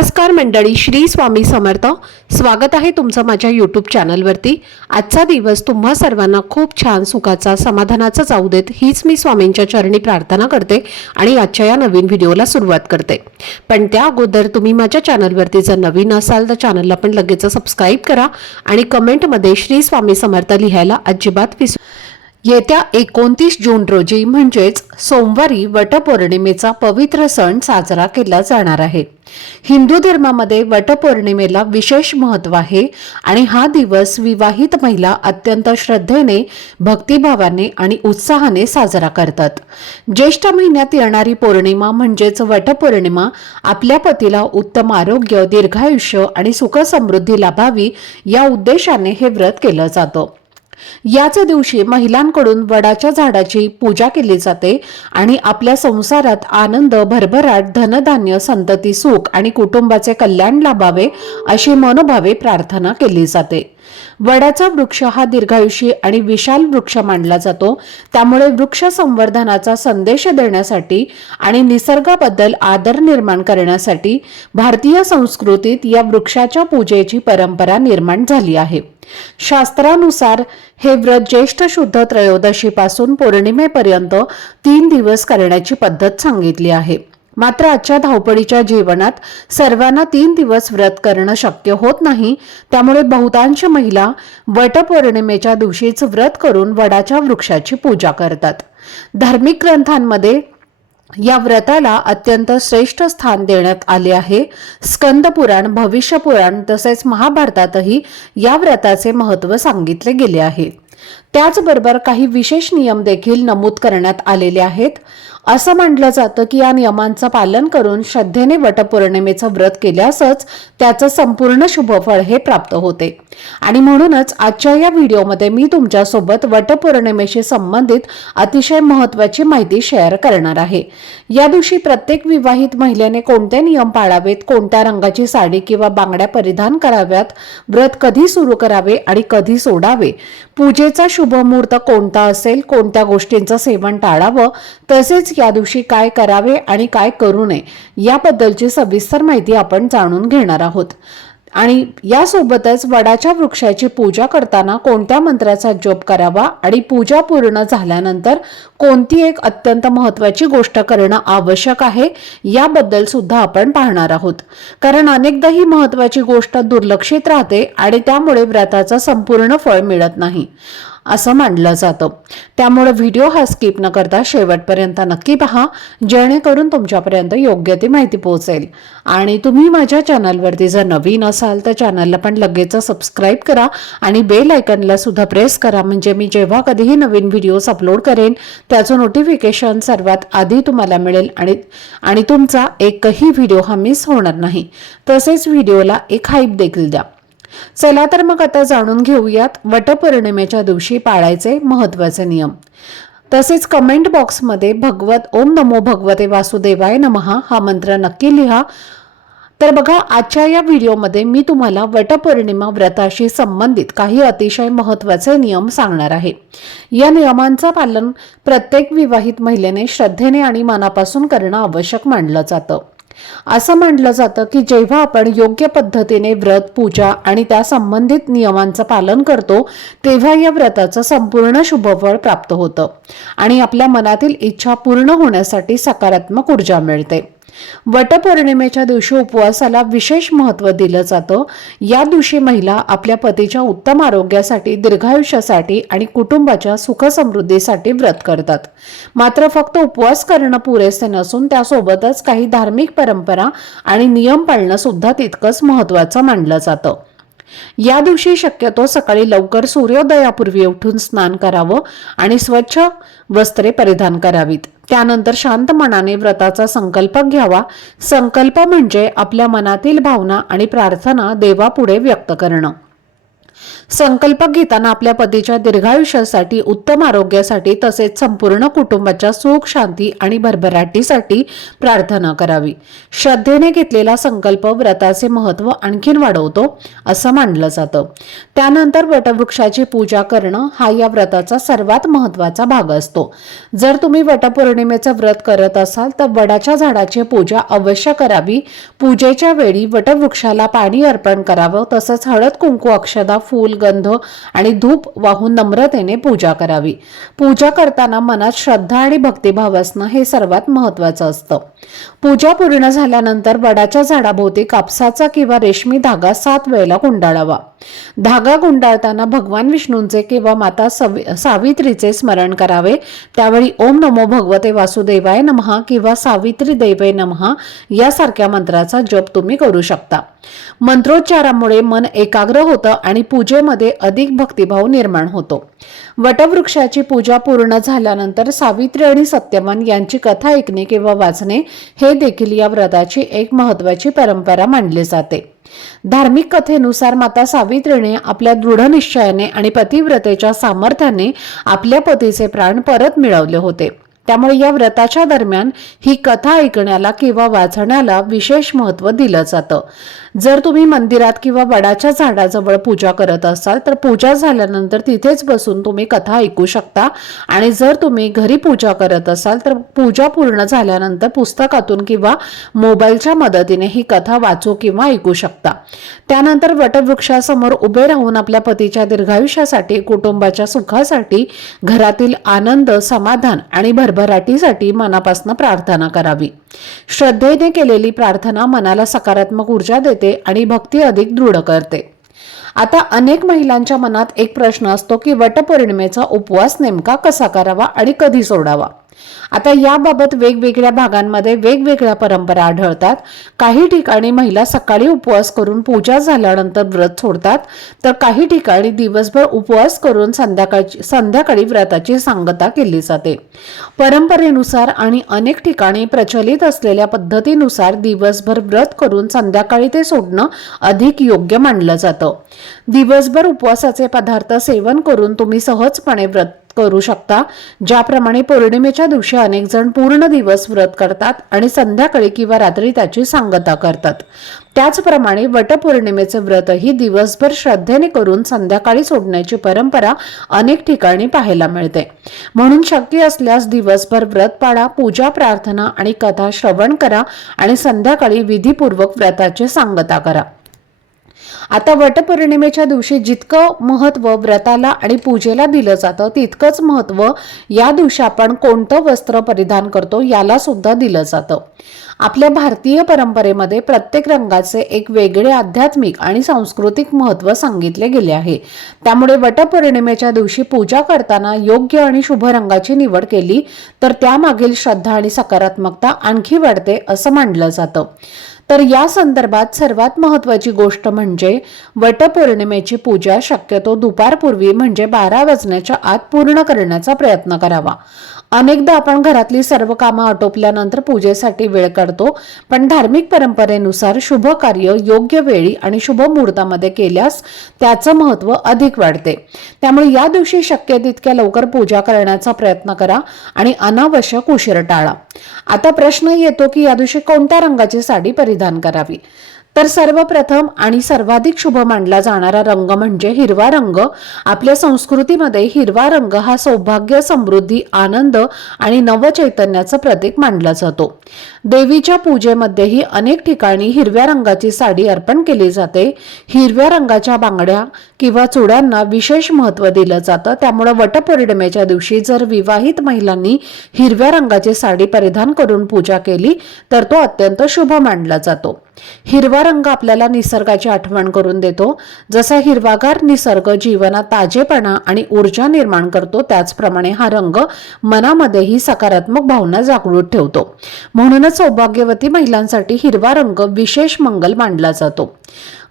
नमस्कार मंडळी, श्री स्वामी समर्थ. स्वागत आहे तुमचं माझ्या यूट्यूब चॅनलवरती. आजचा दिवस तुम्हा सर्वांना खूप छान, सुखाचा, समाधानाचा जाऊ देत, हीच मी स्वामींच्या चरणी प्रार्थना करते आणि आजच्या या नवीन व्हिडिओला सुरुवात करते. पण त्या अगोदर तुम्ही माझ्या चॅनलवरती जर नवीन असाल तर चॅनलला पण लगेच सबस्क्राईब करा आणि कमेंटमध्ये श्री स्वामी समर्थ लिहायला अजिबात विसरू. येत्या 29 जून रोजी म्हणजेच सोमवारी वटपौर्णिमेचा पवित्र सण साजरा केला जाणार आहे. हिंदू धर्मामध्ये वटपौर्णिमेला विशेष महत्त्व आहे आणि हा दिवस विवाहित महिला अत्यंत श्रद्धेने, भक्तिभावाने आणि उत्साहाने साजरा करतात. ज्येष्ठ महिन्यात येणारी पौर्णिमा म्हणजेच वटपौर्णिमा आपल्या पतीला उत्तम आरोग्य, दीर्घायुष्य आणि सुख समृद्धी लाभावी या उद्देशाने हे व्रत केलं जातं. याच दिवशी महिलांकडून वडाच्या झाडाची पूजा केली जाते आणि आपल्या संसारात आनंद, भरभराट, धनधान्य, संतती, सुख आणि कुटुंबाचे कल्याण लाभावे अशी मनोभावे प्रार्थना केली जाते. वडाचा वृक्ष हा दीर्घायुषी आणि विशाल वृक्ष मानला जातो. त्यामुळे वृक्ष संवर्धनाचा संदेश देण्यासाठी आणि निसर्गाबद्दल आदर निर्माण करण्यासाठी भारतीय संस्कृतीत या वृक्षाच्या पूजेची परंपरा निर्माण झाली आहे. शास्त्रानुसार हे व्रत ज्येष्ठ शुद्ध त्रयोदशीपासून पौर्णिमेपर्यंत 3 दिवस करण्याची पद्धत सांगितली आहे. मात्र आजच्या धावपळीच्या जीवनात सर्वांना 3 दिवस व्रत करणं शक्य होत नाही. त्यामुळे बहुतांश महिला वटपौर्णिमेच्या दिवशीच व्रत करून वडाच्या वृक्षाची पूजा करतात. धार्मिक ग्रंथांमध्ये या व्रताला अत्यंत श्रेष्ठ स्थान देण्यात आले आहे. स्कंद पुराण, भविष्य पुराण तसेच महाभारतातही या व्रताचे महत्त्व सांगितले गेले आहे. त्याचबरोबर काही विशेष नियम देखील नमूद करण्यात आलेले आहेत. असं म्हटलं जातं की या नियमांचं पालन करून श्रद्धेने वटपौर्णिमेचं व्रत केल्यासच त्याचं संपूर्ण शुभफळ हे प्राप्त होते. आणि म्हणूनच आजच्या या व्हिडिओमध्ये मी तुमच्यासोबत वटपौर्णिमेशी संबंधित अतिशय महत्त्वाची माहिती शेअर करणार आहे. या दिवशी प्रत्येक विवाहित महिलेने कोणते नियम पाळावेत, कोणत्या रंगाची साडी किंवा बांगड्या परिधान कराव्यात, व्रत कधी सुरू करावे आणि कधी सोडावे, पूजेचा शुभ मुहूर्त कोणता असेल, कोणत्या गोष्टींचं सेवन टाळावं, तसेच या दिवशी काय करावे आणि काय करू नये याबद्दलची सविस्तर माहिती आपण जाणून घेणार आहोत. आणि यासोबतच वडाच्या वृक्षाची पूजा करताना कोणत्या मंत्राचा जप करावा आणि पूजा पूर्ण झाल्यानंतर कोणती एक अत्यंत महत्त्वाची गोष्ट करणं आवश्यक आहे याबद्दल सुद्धा आपण पाहणार आहोत. कारण अनेकदा ही महत्त्वाची गोष्ट दुर्लक्षित राहते आणि त्यामुळे व्रताचं संपूर्ण फळ मिळत नाही असं मानलं जातं. त्यामुळे व्हिडिओ हा स्किप न करता शेवटपर्यंत नक्की पहा, जेणेकरून तुमच्यापर्यंत योग्य ती माहिती पोहोचेल. आणि तुम्ही माझ्या चॅनलवरती जर नवीन असाल तर चॅनलला पण लगेच सबस्क्राईब करा आणि बेल आयकॉनला सुद्धा प्रेस करा, म्हणजे मी जेव्हा कधीही नवीन व्हिडिओज अपलोड करेन त्याचं नोटिफिकेशन सर्वात आधी तुम्हाला मिळेल आणि तुमचा एकही व्हिडिओ हा मिस होणार नाही. तसेच व्हिडिओला एक हाईप देखील द्या. चला तर मग आता जाणून घेऊयात वटपौर्णिमेच्या दिवशी पाळायचे महत्त्वाचे नियम. तसेच कमेंट बॉक्समध्ये ओम नमो भगवते वासुदेवाय नमः हा मंत्र नक्की लिहा. तर बघा, आजच्या या व्हिडिओमध्ये मी तुम्हाला वटपौर्णिमा व्रताशी संबंधित काही अतिशय महत्त्वाचे नियम सांगणार आहे. या नियमांचं पालन प्रत्येक विवाहित महिलेने श्रद्धेने आणि मनापासून करणं आवश्यक मानलं जातं. असं म्हटलं जातं की जेव्हा आपण योग्य पद्धतीने व्रत, पूजा आणि त्या संबंधित नियमांचं पालन करतो तेव्हा या व्रताचं संपूर्ण शुभफळ प्राप्त होतं आणि आपल्या मनातील इच्छा पूर्ण होण्यासाठी सकारात्मक ऊर्जा मिळते. वटपौर्णिमेच्या दिवशी उपवासाला विशेष महत्त्व दिलं जातं. या दिवशी महिला आपल्या पतीच्या उत्तम आरोग्यासाठी, दीर्घायुष्यासाठी आणि कुटुंबाच्या सुख समृद्धीसाठी व्रत करतात. मात्र फक्त उपवास करणं पुरेसे नसून त्यासोबतच काही धार्मिक परंपरा आणि नियम पाळणं सुद्धा तितकंच महत्त्वाचं मानलं जातं. या दिवशी शक्यतो सकाळी लवकर सूर्योदयापूर्वी उठून स्नान करावं आणि स्वच्छ वस्त्रे परिधान करावीत. त्यानंतर शांत मनाने व्रताचा संकल्प घ्यावा. संकल्प म्हणजे आपल्या मनातील भावना आणि प्रार्थना देवापुढे व्यक्त करणं. संकल्प घेताना आपल्या पतीच्या दीर्घायुष्यासाठी, उत्तम आरोग्यासाठी तसेच संपूर्ण कुटुंबाच्या सुख, शांती आणि भरभराटीसाठी प्रार्थना करावी. श्रद्धेने घेतलेला संकल्प व्रताचे महत्त्व आणखीन वाढवतो असं मानलं जातं. त्यानंतर वटवृक्षाची पूजा करणं हा या व्रताचा सर्वात महत्त्वाचा भाग असतो. जर तुम्ही वटपौर्णिमेचं व्रत करत असाल तर वडाच्या झाडाची पूजा अवश्य करावी. पूजेच्या वेळी वटवृक्षाला पाणी अर्पण करावं, तसंच हळद, कुंकू, अक्षदा, फूल, गंध आणि धूप वाहून नम्रतेने पूजा करावी. पूजा करताना मनात श्रद्धा आणि भक्तिभाव असणं हे सर्वात महत्त्वाचं असतं. पूजा पूर्ण झाल्यानंतर वडाच्या झाडाभोवती कापसाचा किंवा रेशमी धागा 7 वेळेला गुंडाळावा. धागा गुंडाळताना भगवान विष्णूंचे किंवा माता सावित्रीचे स्मरण करावे. त्यावेळी ओम नमो भगवते वासुदेवाय नमः किंवा सावित्री देवे नमः यासारख्या मंत्राचा जप तुम्ही करू शकता. मंत्रोच्चारामुळे मन एकाग्र होतं आणि पूजेमध्ये अधिक भक्तिभाव निर्माण होतो. वटवृक्षाची पूजा पूर्ण झाल्यानंतर सावित्री आणि सत्यवान यांची कथा ऐकणे किंवा वाचणे हे देखील या व्रताची एक महत्त्वाची परंपरा मानली जाते. धार्मिक कथेनुसार माता सावित्रीने आपल्या दृढ निश्चयाने आणि पतिव्रतेच्या सामर्थ्याने आपल्या पतीचे प्राण परत मिळवले होते. त्यामुळे या व्रताच्या दरम्यान ही कथा ऐकण्याला किंवा वाचण्याला विशेष महत्त्व दिलं जातं. जर तुम्ही मंदिरात किंवा वडाच्या झाडाजवळ पूजा करत असाल तर पूजा झाल्यानंतर तिथेच बसून तुम्ही कथा ऐकू शकता. आणि जर तुम्ही घरी पूजा करत असाल तर पूजा पूर्ण झाल्यानंतर पुस्तकातून किंवा मोबाईलच्या मदतीने ही कथा वाचू किंवा ऐकू शकता. त्यानंतर वटवृक्षासमोर उभे राहून आपल्या पतीच्या दीर्घायुष्यासाठी, कुटुंबाच्या सुखासाठी, घरातील आनंद, समाधान आणि भरभराटीसाठी मनापासून प्रार्थना करावी. श्रद्धेने केलेली प्रार्थना मनाला सकारात्मक ऊर्जा देते आणि भक्ती अधिक दृढ करते. आता अनेक महिलांच्या मनात एक प्रश्न असतो की वटपौर्णिमेचा उपवास नेमका कसा करावा आणि कधी सोडावा. आता याबाबत वेगवेगळ्या भागांमध्ये वेगवेगळ्या परंपरा आढळतात. काही ठिकाणी महिला सकाळी उपवास करून पूजा झाल्यानंतर व्रत सोडतात, तर काही ठिकाणी दिवसभर उपवास करून संध्याकाळी व्रताची सांगता केली जाते. परंपरेनुसार आणि अनेक ठिकाणी प्रचलित असलेल्या पद्धतीनुसार दिवसभर व्रत करून संध्याकाळी ते सोडणं अधिक योग्य मानलं जातं. दिवसभर उपवासाचे पदार्थ सेवन करून तुम्ही सहजपणे व्रत करू शकता. ज्याप्रमाणे पौर्णिमेच्या दिवशी अनेक जण पूर्ण दिवस व्रत करतात आणि संध्याकाळी किंवा रात्री त्याची सांगता करतात, त्याचप्रमाणे वटपौर्णिमेचे व्रतही दिवसभर श्रद्धेने करून संध्याकाळी सोडण्याची परंपरा अनेक ठिकाणी पाहायला मिळते. म्हणून शक्य असल्यास दिवसभर व्रत पाळा, पूजा, प्रार्थना आणि कथा श्रवण करा आणि संध्याकाळी विधीपूर्वक व्रताची सांगता करा. आता वटपौर्णिमेच्या दिवशी जितकं महत्त्व व्रताला आणि पूजेला दिलं जातं तितकंच महत्त्व या दिवशी आपण कोणतं वस्त्र परिधान करतो याला सुद्धा दिलं जातं. आपल्या भारतीय परंपरेमध्ये प्रत्येक रंगाचे एक वेगळे आध्यात्मिक आणि सांस्कृतिक महत्त्व सांगितले गेले आहे. त्यामुळे वटपौर्णिमेच्या दिवशी पूजा करताना योग्य आणि शुभ रंगाची निवड केली तर त्यामागील श्रद्धा आणि सकारात्मकता आणखी वाढते असं मानलं जातं. तर या संदर्भात सर्वात महत्त्वाची गोष्ट म्हणजे वटपौर्णिमेची पूजा शक्यतो दुपारपूर्वी म्हणजे 12 वाजण्याच्या आत पूर्ण करण्याचा प्रयत्न करावा. अनेकदा आपण घरातली सर्व कामं आटोपल्यानंतर पूजेसाठी वेळ काढतो, पण धार्मिक परंपरेनुसार शुभ कार्य योग्य वेळी आणि शुभ मुहूर्तामध्ये केल्यास त्याचं महत्त्व अधिक वाढते. त्यामुळे या दिवशी शक्य तितक्या लवकर पूजा करण्याचा प्रयत्न करा आणि अनावश्यक उशीर टाळा. आता प्रश्न येतो की या दिवशी कोणत्या रंगाची साडी परिधान करावी. तर सर्वप्रथम आणि सर्वाधिक शुभ मानला जाणारा रंग म्हणजे हिरवा रंग. आपल्या संस्कृतीमध्ये हिरवा रंग हा सौभाग्य, समृद्धी, आनंद आणि नवचैतन्याचं प्रतीक मानला जातो. देवीच्या पूजेमध्येही अनेक ठिकाणी हिरव्या रंगाची साडी अर्पण केली जाते. हिरव्या रंगाच्या बांगड्या किंवा चुड्यांना विशेष महत्त्व दिलं जातं. त्यामुळे वटपौर्णिमेच्या दिवशी जर विवाहित महिलांनी हिरव्या रंगाची साडी परिधान करून पूजा केली तर तो अत्यंत शुभ मानला जातो. हिरवा रंग आपल्याला निसर्गाची आठवण करून देतो. जसा हिरवागार निसर्ग जीवनात ताजेपणा आणि ऊर्जा निर्माण करतो, त्याचप्रमाणे हा रंग मनामध्येही सकारात्मक भावना जागृत ठेवतो. म्हणूनच सौभाग्यवती महिलांसाठी हिरवा रंग विशेष मंगल मानला जातो.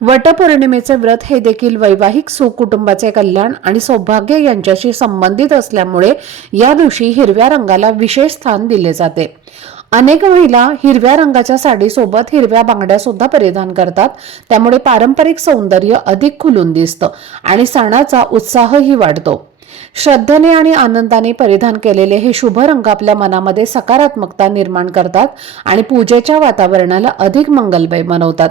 वटपौर्णिमेचे व्रत हे देखील वैवाहिक सुख, कुटुंबाचे कल्याण आणि सौभाग्य यांच्याशी संबंधित असल्यामुळे या दिवशी हिरव्या रंगाला विशेष स्थान दिले जाते. अनेक महिला हिरव्या रंगाच्या साडीसोबत हिरव्या बांगड्या सुद्धा परिधान करतात. त्यामुळे पारंपरिक सौंदर्य अधिक खुलून दिसतं आणि सणाचा उत्साहही वाढतो. श्रद्धेने आणि आनंदाने परिधान केलेले हे शुभ रंग आपल्या मनामध्ये सकारात्मकता निर्माण करतात आणि पूजेच्या वातावरणाला अधिक मंगलमय बनवतात.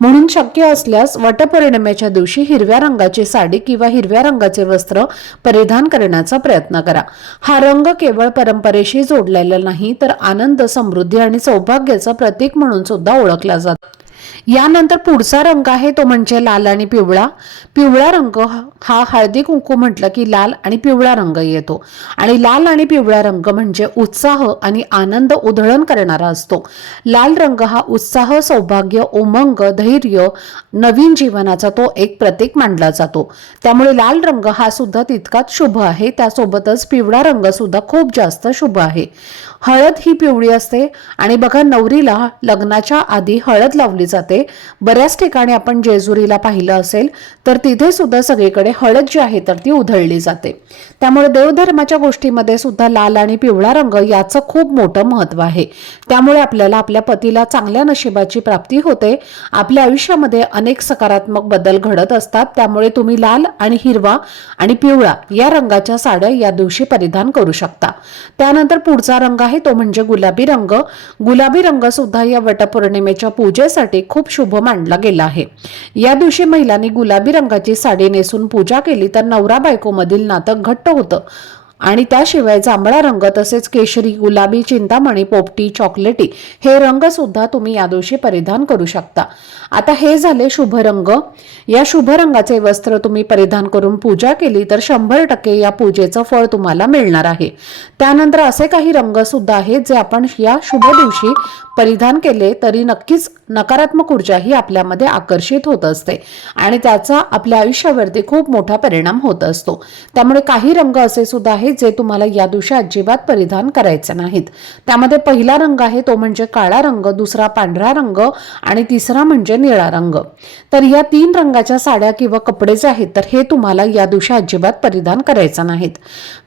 म्हणून शक्य असल्यास वटपौर्णिमेच्या दिवशी हिरव्या रंगाची साडी किंवा हिरव्या रंगाचे वस्त्र परिधान करण्याचा प्रयत्न करा. हा रंग केवळ परंपरेशी जोडलेला नाही, तर आनंद, समृद्धी आणि सौभाग्याचं प्रतीक म्हणून सुद्धा ओळखला जातो. यानंतर पुढचा रंग आहे तो म्हणजे लाल आणि पिवळा. पिवळा रंग हा हळदी कुंकू म्हटलं की लाल आणि पिवळा रंग येतो आणि लाल आणि पिवळा रंग म्हणजे उत्साह आणि आनंद उधळण करणारा असतो. लाल रंग हा उत्साह, सौभाग्य, उमंग, धैर्य, नवीन जीवनाचा तो एक प्रतीक मानला जातो. त्यामुळे लाल रंग हा सुद्धा तितकाच शुभ आहे. त्यासोबतच पिवळा रंग सुद्धा खूप जास्त शुभ आहे. हळद ही पिवळी असते आणि बघा, नवरीला लग्नाच्या आधी हळद लावली जाते. बऱ्याच ठिकाणी आपण जेजुरीला पाहिलं असेल तर तिथे सुद्धा सगळीकडे हळद जी आहे तर ती उधळली जाते. त्यामुळे देवधर्माच्या गोष्टीमध्ये सुद्धा लाल आणि पिवळा रंग याचं खूप मोठं महत्त्व आहे. त्यामुळे आपल्याला आपल्या पतीला चांगल्या नशिबाची प्राप्ती होते. आपल्या आयुष्यामध्ये अनेक सकारात्मक बदल घडत असतात. त्यामुळे तुम्ही लाल आणि हिरवा आणि पिवळा या रंगाच्या साड्या या दिवशी परिधान करू शकता. त्यानंतर पुढचा रंग आहे तो म्हणजे गुलाबी रंग. गुलाबी रंग सुद्धा या वटपौर्णिमेच्या पूजेसाठी खूप शुभ मानला गेला आहे. या दिवशी महिलांनी गुलाबी रंगाची साडी नेसून पूजा केली तर नवरा बायको मधील नातं घट्ट होतं. आणि त्याशिवाय जांभळा रंग, तसेच केशरी, गुलाबी, चिंतामणी, पोपटी, चॉकलेटी हे रंग सुद्धा तुम्ही या दिवशी परिधान करू शकता. आता हे झाले शुभ रंग. या शुभ रंगाचे वस्त्र तुम्ही परिधान करून पूजा केली तर 100% या पूजेचं फळ तुम्हाला मिळणार आहे. त्यानंतर असे काही रंग सुद्धा आहेत जे आपण या शुभ दिवशी परिधान केले तरी नक्कीच नकारात्मक ऊर्जा ही आपल्यामध्ये आकर्षित होत असते आणि त्याचा आपल्या आयुष्यावरती खूप मोठा परिणाम होत असतो. त्यामुळे काही रंग असे सुद्धा आहेत जे तुम्हाला या दिवशी अजिबात परिधान करायचे नाहीत. त्यामध्ये पहिला रंग आहे तो म्हणजे काळा रंग, दुसरा पांढरा रंग आणि तिसरा म्हणजे निळा रंग. तर या 3 रंगाच्या साड्या किंवा कपडे जे आहेत तर हे तुम्हाला या दिवशी अजिबात परिधान करायचे नाहीत.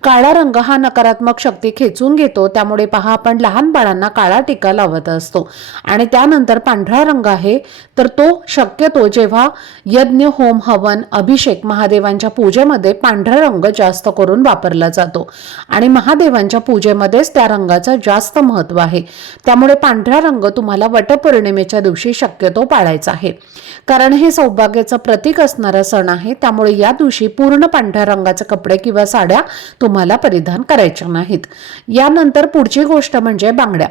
काळा रंग हा नकारात्मक शक्ती खेचून घेतो. त्यामुळे पहा, आपण लहान बाळांना काळा टिक्का लावत असतो. आणि त्यानंतर पांढरा रंग आहे तर तो शक्यतो जेव्हा यज्ञ, होम, हवन, अभिषेक, महादेवांच्या पूजेमध्ये पांढरा रंग जास्त करून वापरला जातो आणि महादेवांच्या पूजेमध्येच त्या रंगाचं जास्त महत्त्व आहे. त्यामुळे पांढरा रंग तुम्हाला वटपौर्णिमेच्या दिवशी शक्यतो पाळायचा आहे, कारण हे सौभाग्याचं प्रतीक असणारा सण आहे. त्यामुळे या दिवशी पूर्ण पांढऱ्या रंगाचे कपडे किंवा साड्या तुम्हाला परिधान करायच्या नाहीत. यानंतर पुढची गोष्ट म्हणजे बांगड्या.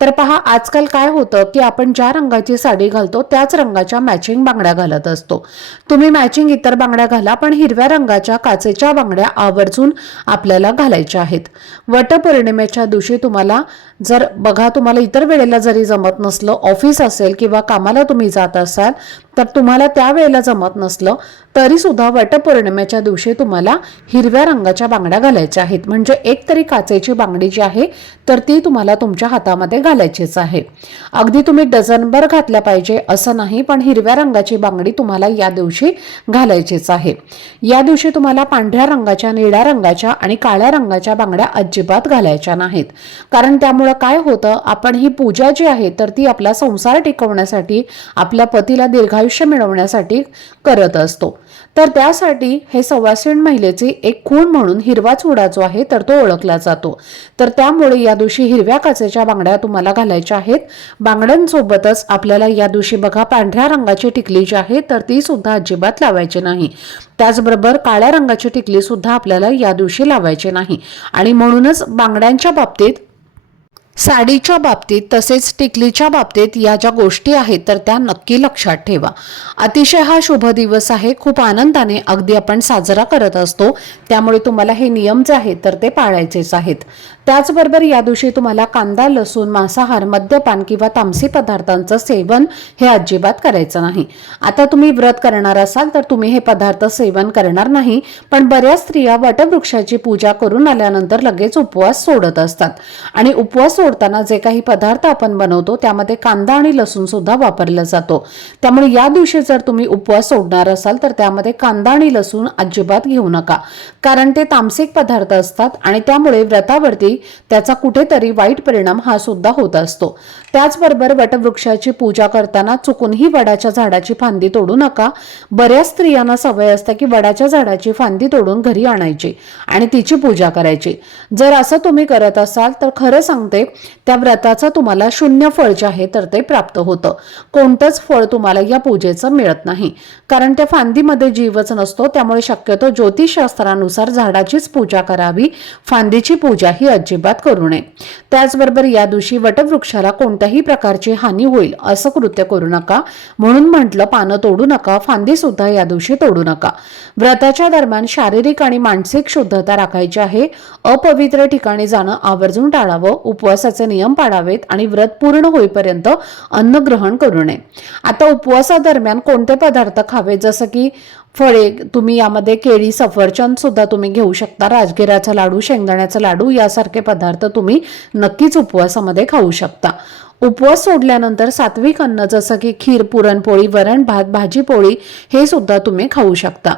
तर पहा, आजकाल काय होतं की आपण ज्या रंगाची साडी घालतो त्याच रंगाच्या मॅचिंग बांगड्या घालत असतो. तुम्ही मॅचिंग इतर बांगड्या घाला, पण हिरव्या रंगाच्या काचेच्या बांगड्या आवर्जून आपल्याला घालायच्या आहेत. वटपौर्णिमेच्या दिवशी तुम्हाला तुम्हाला इतर वेळेला जरी जमत नसलं, ऑफिस असेल किंवा कामाला तुम्ही जात असाल तर तुम्हाला त्या वेळेला जमत नसलं तरी सुद्धा वटपौर्णिमेच्या दिवशी तुम्हाला हिरव्या रंगाच्या बांगड्या घालायच्या आहेत. म्हणजे एक तरी काचेची बांगडी जी आहे तर ती तुम्हाला तुमच्या हातामध्ये घालायचीच आहे. अगदी तुम्ही डझनभर घातल्या पाहिजे असं नाही, पण हिरव्या रंगाची बांगडी तुम्हाला या दिवशी घालायचीच आहे. या दिवशी तुम्हाला पांढऱ्या रंगाच्या, निळ्या रंगाच्या आणि काळ्या रंगाच्या बांगड्या अजिबात घालायच्या नाहीत. कारण त्यामुळे काय होतं, आपण ही पूजा जी आहे तर ती आपला संसार टिकवण्यासाठी, आपल्या पतीला दीर्घायुष्य मिळवण्यासाठी करत असतो. तर त्यासाठी हे सवासीण महिलेची एक खूण म्हणून हिरवा चुडा जो आहे तर तो ओळखला जातो. तर त्यामुळे या दिवशी हिरव्या काचेच्या बांगड्या तुम्हाला घालायच्या आहेत. बांगड्यांसोबतच आपल्याला या दिवशी बघा, पांढऱ्या रंगाची टिकली जी आहे तर ती सुद्धा अजिबात लावायची नाही. त्याचबरोबर काळ्या रंगाची टिकली सुद्धा आपल्याला या दिवशी लावायची नाही. आणि म्हणूनच बांगड्यांच्या बाबतीत, साडीच्या बाबतीत, तसेच टिकलीच्या बाबतीत या ज्या गोष्टी आहेत तर त्या नक्की लक्षात ठेवा. अतिशय हा शुभ दिवस आहे, खूप आनंदाने अगदी आपण साजरा करत असतो. त्यामुळे तुम्हाला हे नियम जे आहेत तर ते पाळायचेच आहेत. त्याचबरोबर या दिवशी तुम्हाला कांदा, लसूण, मांसाहार, मद्यपान किंवा तामसी पदार्थांचं सेवन हे अजिबात करायचं नाही. आता तुम्ही व्रत करणार असाल तर तुम्ही हे पदार्थ सेवन करणार नाही, पण बऱ्याच स्त्रिया वटवृक्षाची पूजा करून आल्यानंतर लगेच उपवास सोडत असतात आणि उपवास सोडताना जे काही पदार्थ आपण बनवतो त्यामध्ये कांदा आणि लसूण सुद्धा वापरला जातो। त्यामुळे या दिवशी जर तुम्ही उपवास सोडणार असाल तर त्यामध्ये कांदा आणि लसूण अजिबात घेऊ नका, कारण ते तामसिक पदार्थ असतात आणि त्यामुळे व्रतावरती त्याचा कुठेतरी वाईट परिणाम हा सुद्धा होत असतो। त्याचबरोबर वटवृक्षाची पूजा करताना चुकूनही वडाच्या झाडाची फांदी तोडू नका। बऱ्याच स्त्रियांना सवय असते की वडाच्या झाडाची फांदी तोडून घरी आणायची आणि तिची पूजा करायची। जर असं तुम्ही करत असाल तर खरं सांगते त्या व्रताचं तुम्हाला शून्य फळ जे आहे तर ते प्राप्त होतं। कोणतंच फळ तुम्हाला या पूजेचं मिळत नाही, कारण त्या फांदीमध्ये जीवच नसतो। त्यामुळे शक्यतो ज्योतिषशास्त्रानुसार झाडाचीच पूजा करावी, फांदीची पूजा ही अजिबात करू नये। त्याचबरोबर या दिवशी वटवृक्षाला कोणत्याही प्रकारची हानी होईल असं कृत्य करू नका, म्हणून म्हटलं पानं तोडू नका, फांदी सुद्धा या दिवशी तोडू नका। व्रताच्या दरम्यान शारीरिक आणि मानसिक शुद्धता राखायची आहे। अपवित्र ठिकाणी जाणं आवर्जून टाळावं, उपवासाचे नियम पाळावेत आणि व्रत पूर्ण होईपर्यंत अन्न ग्रहण करू नये। आता उपवासादरम्यान कोणते पदार्थ खावे, जसं की फळे, तुम्ही यामध्ये केळी, सफरचंद सुद्धा तुम्ही घेऊ शकता। राजगिराचा लाडू, शेंगदाण्याचा लाडू यासारखे पदार्थ तुम्ही नक्कीच उपवासामध्ये खाऊ शकता। उपवास सोडल्यानंतर सात्विक अन्न जसं की खीर, पुरणपोळी, वरण भात, भाजी पोळी हे सुद्धा तुम्ही खाऊ शकता।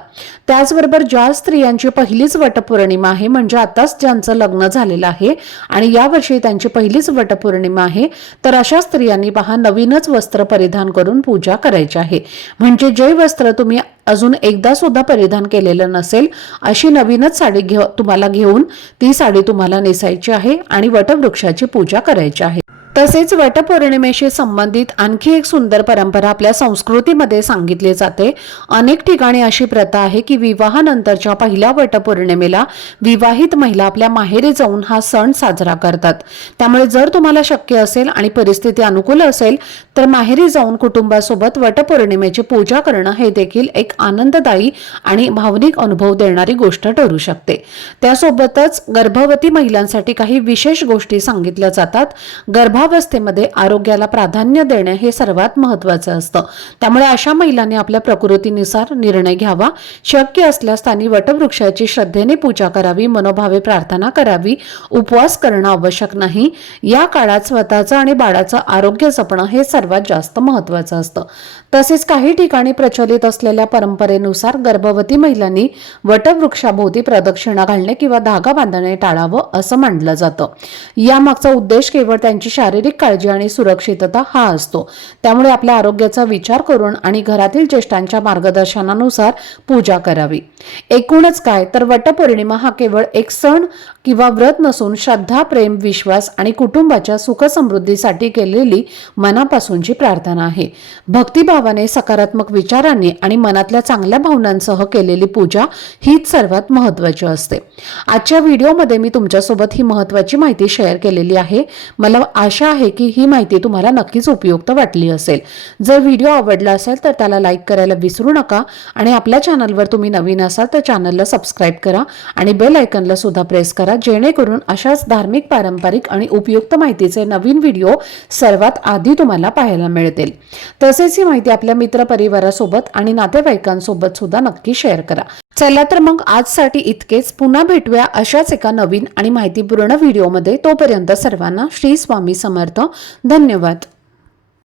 त्याचबरोबर ज्या स्त्रियांची पहिलीच वटपौर्णिमा आहे, म्हणजे आताच ज्यांचं लग्न झालेलं आहे आणि यावर्षी त्यांची पहिलीच वटपौर्णिमा आहे, तर अशा स्त्रियांनी पहा नवीनच वस्त्र परिधान करून पूजा करायची आहे। म्हणजे जे वस्त्र तुम्ही अजून एकदा सुद्धा परिधान केलेलं नसेल अशी नवीनच साडी तुम्हाला घेऊन ती साडी तुम्हाला नेसायची आहे आणि वटवृक्षाची पूजा करायची आहे। तसेच वटपौर्णिमेशी संबंधित आणखी एक सुंदर परंपरा आपल्या संस्कृतीमध्ये सांगितली जाते। अनेक ठिकाणी अशी प्रथा आहे की विवाहानंतरच्या पहिल्या वटपौर्णिमेला विवाहित महिला आपल्या माहेरी जाऊन हा सण साजरा करतात। त्यामुळे जर तुम्हाला शक्य असेल आणि परिस्थिती अनुकूल असेल तर माहेरी जाऊन कुटुंबासोबत वटपौर्णिमेची पूजा करणं हे देखील एक आनंददायी आणि भावनिक अनुभव देणारी गोष्ट ठरू शकते। त्यासोबतच गर्भवती महिलांसाठी काही विशेष गोष्टी सांगितल्या जातात। गर्भावस्थेमध्ये आरोग्याला प्राधान्य देणे हे सर्वात महत्त्वाचं असतं। त्यामुळे अशा महिलांनी आपल्या प्रकृतीनुसार निर्णय घ्यावा। शक्य असल्यास त्यांनी वटवृक्षाची श्रद्धेने पूजा करावी, मनोभावे प्रार्थना करावी, उपवास करणं आवश्यक नाही। या काळात स्वतःचं आणि बाळाचं आरोग्य जपणं हे सर्वात जास्त महत्त्वाचं असतं। तसेच काही ठिकाणी प्रचलित असलेल्या परंपरेनुसार गर्भवती महिलांनी वटवृक्षाभोवती प्रदक्षिणा घालणे किंवा धागा बांधणे टाळावं असं मानलं जातं। यामागचा उद्देश केवळ त्यांची शारीरिक काळजी आणि सुरक्षितता हा असतो। त्यामुळे आपल्या आरोग्याचा विचार करून आणि घरातील ज्येष्ठांच्या मार्गदर्शनानुसार पूजा करावी। एकूणच काय तर वटपौर्णिमा हा केवळ एक सण किंवा व्रत नसून श्रद्धा, प्रेम, विश्वास आणि कुटुंबाच्या सुख समृद्धीसाठी केलेली मनापासूनची प्रार्थना आहे। भक्तिभावाने, सकारात्मक विचारांनी आणि मनातल्या चांगल्या भावनांसह केलेली पूजा हीच सर्वात महत्त्वाची असते। आजच्या व्हिडिओमध्ये मी तुमच्यासोबत ही महत्त्वाची माहिती शेअर केलेली आहे। मला आशा आहे की ही माहिती तुम्हाला नक्कीच उपयुक्त वाटली असेल। जर व्हिडिओ आवडला असेल तर त्याला लाईक करायला विसरू नका आणि आपल्या चॅनलवर तुम्ही नवीन असाल तर चॅनलला सबस्क्राईब करा आणि बेल आयकॉनला सुद्धा प्रेस करा, जेणेकरून अशाच धार्मिक, पारंपरिक आणि उपयुक्त माहितीचे नवीन व्हिडिओ सर्वात आधी तुम्हाला पाहायला मिळतील। तसेच ही माहिती आपल्या मित्रपरिवारासोबत आणि नातेवाईकांसोबत सुद्धा नक्की शेअर करा। चला तर मग आजसाठी इतकेच। पुन्हा भेटूया अशाच एका नवीन आणि माहितीपूर्ण व्हिडिओमध्ये। तोपर्यंत सर्वांना श्री स्वामी समर्थ। धन्यवाद।